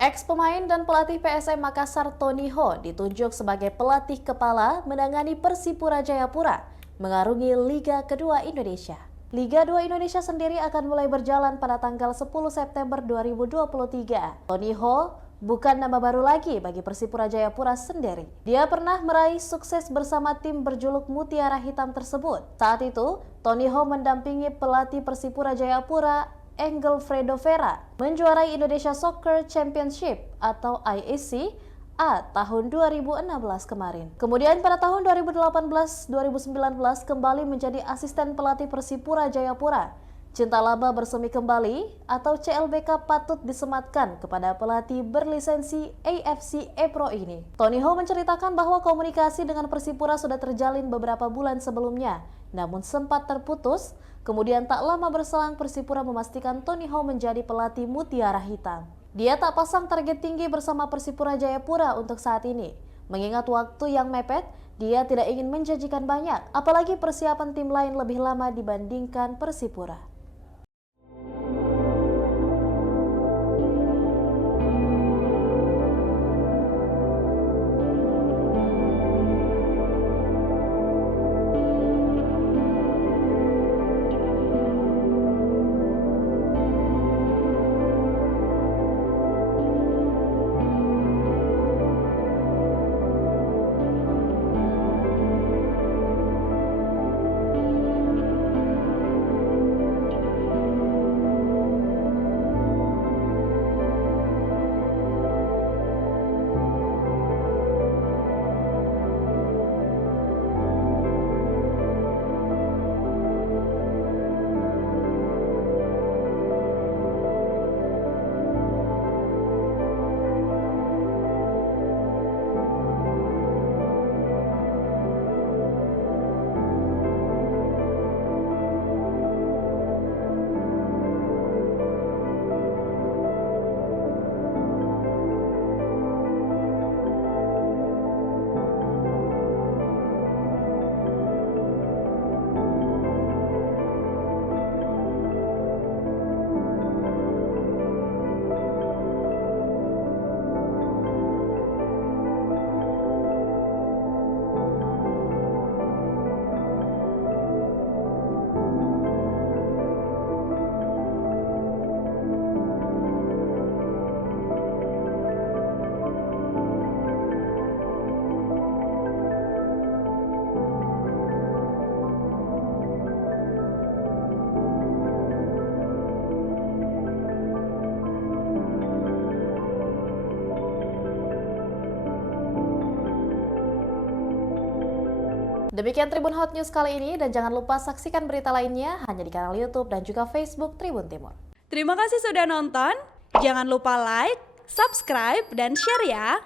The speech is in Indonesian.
Ex-pemain dan pelatih PSM Makassar Tony Ho ditunjuk sebagai pelatih kepala menangani Persipura Jayapura mengarungi Liga Kedua Indonesia. Liga 2 Indonesia sendiri akan mulai berjalan pada tanggal 10 September 2023. Tony Ho bukan nama baru lagi bagi Persipura Jayapura sendiri. Dia pernah meraih sukses bersama tim berjuluk Mutiara Hitam tersebut. Saat itu, Tony Ho mendampingi pelatih Persipura Jayapura Engel Fredo Vera menjuarai Indonesia Soccer Championship atau ISC A tahun 2016 kemarin. Kemudian pada tahun 2018-2019 kembali menjadi asisten pelatih Persipura Jayapura. Cinta lama bersemi kembali atau CLBK patut disematkan kepada pelatih berlisensi AFC E-Pro ini. Tony Ho menceritakan bahwa komunikasi dengan Persipura sudah terjalin beberapa bulan sebelumnya, namun sempat terputus. Kemudian tak lama berselang Persipura memastikan Tony Ho menjadi pelatih Mutiara Hitam. Dia tak pasang target tinggi bersama Persipura Jayapura untuk saat ini. Mengingat waktu yang mepet, dia tidak ingin menjanjikan banyak, apalagi persiapan tim lain lebih lama dibandingkan Persipura. Demikian Tribun Hot News kali ini, dan jangan lupa saksikan berita lainnya hanya di kanal YouTube dan juga Facebook Tribun Timur. Terima kasih sudah nonton. Jangan lupa like, subscribe, dan share ya.